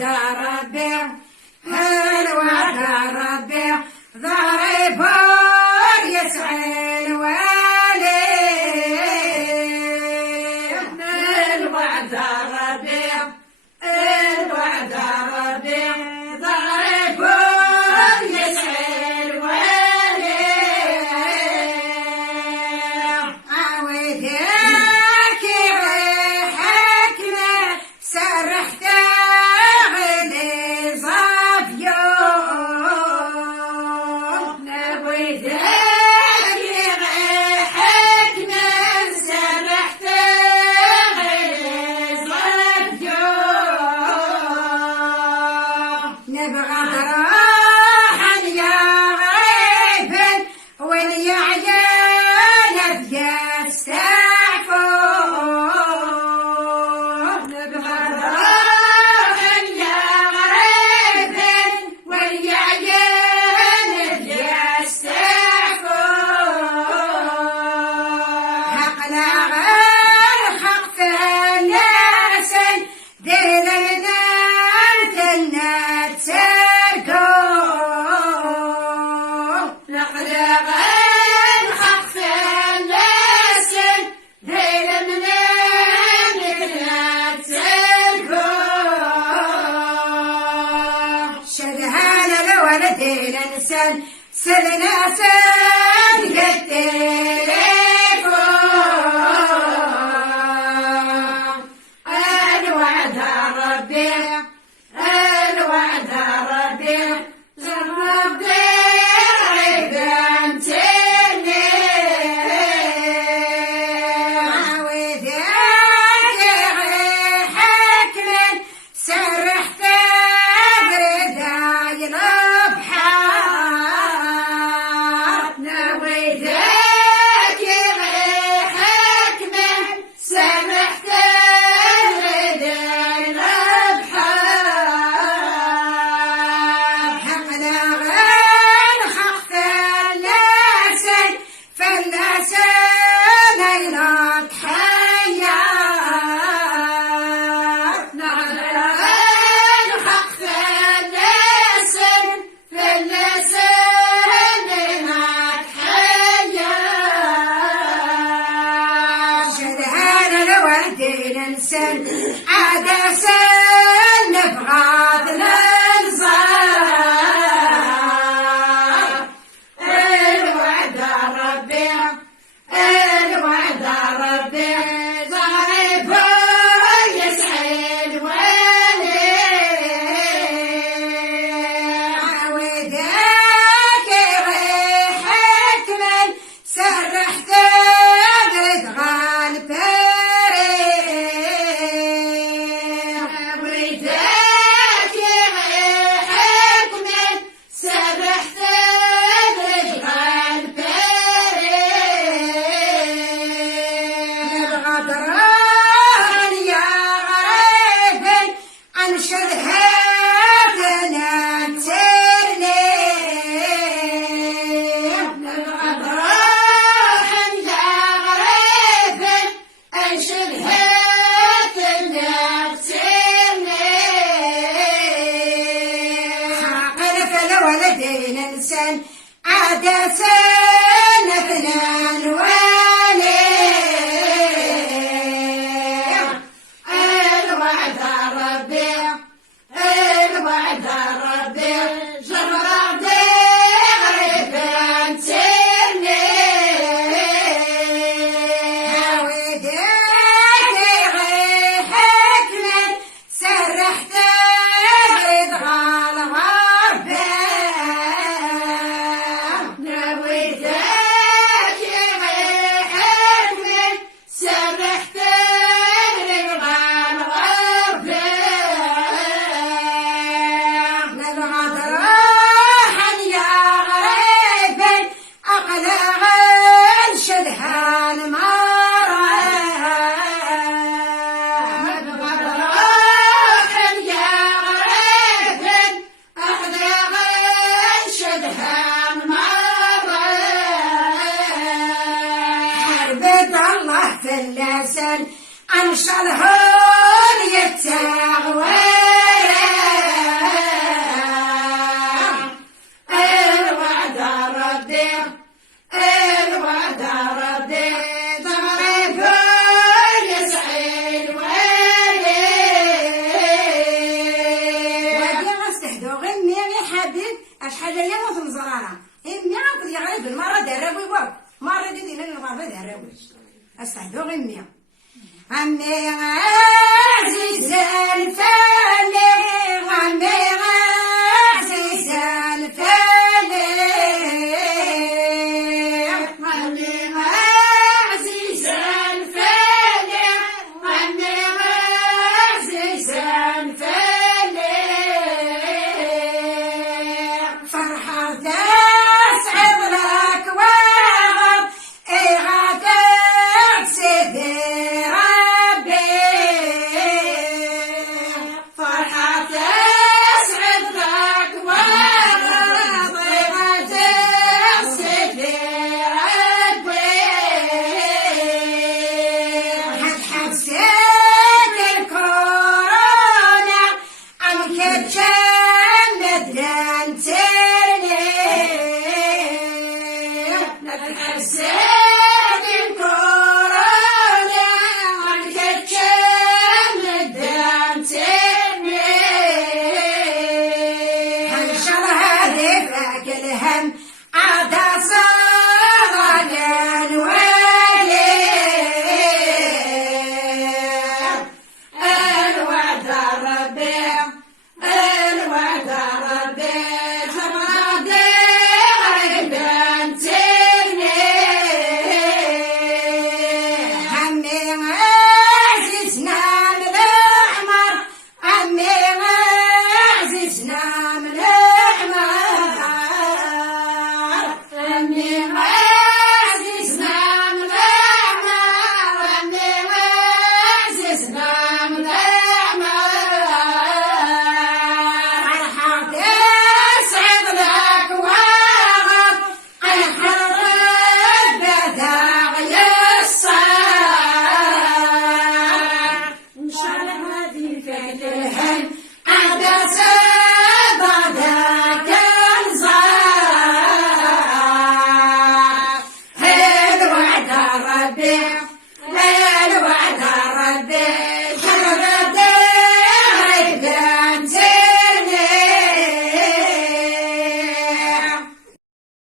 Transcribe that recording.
الوعد ربي الوعد ربي ضرب يسعى الوالي الوعد ربي الوعد ربي ضرب يسعى الوالي عودك ريحك ما سرحت غلي صافيو نبويتك ريحك ما سرحت غلي صافيو نبغى راحا يا غيب وليا عيالك يستعفو نبغى راحا يا غيب وليا عيالك يستعفو حقنا غير حق فلاس دير الناس الناس نقل غير حق فلاس دير منام الناس شدها للولدين انسان سلنا سن التليفون الوعد ربي الوعد ربي ربي عيبانتني عودك ريحك من سرحت برداي البحار نويتك ريحك من سرحت برداي البحار حقنا غير حق فلاسن فلاسن ليلك حيار نعلى غير حق فلاسن فلاسن ليلك حيار شدهان الوردين انسان عدسان نبغاض الانصار الوعد ربي الوعد ربي ضرب يسعى الوالي عودك ريحك من سرحت بتغال بريح عودك ريحك من سرحت بتغال بريح نبغى دران يا غريب عن شذهاتنا تسرني نبغى دران يا غريب عن شذهاتنا تسرني عاقل فالولدين انسان عدسان اثنان والي الوعد ربي الوعد ربي جرب غريب تسرني عودك ريحك من سرحت غير غربي نويتك ريحك من سرحت غير غربي لا يموت مزرانا إمي عقد يغلب المرة دربي وقف مرة دي لنا الغربة دربي أستهدو غمي أمي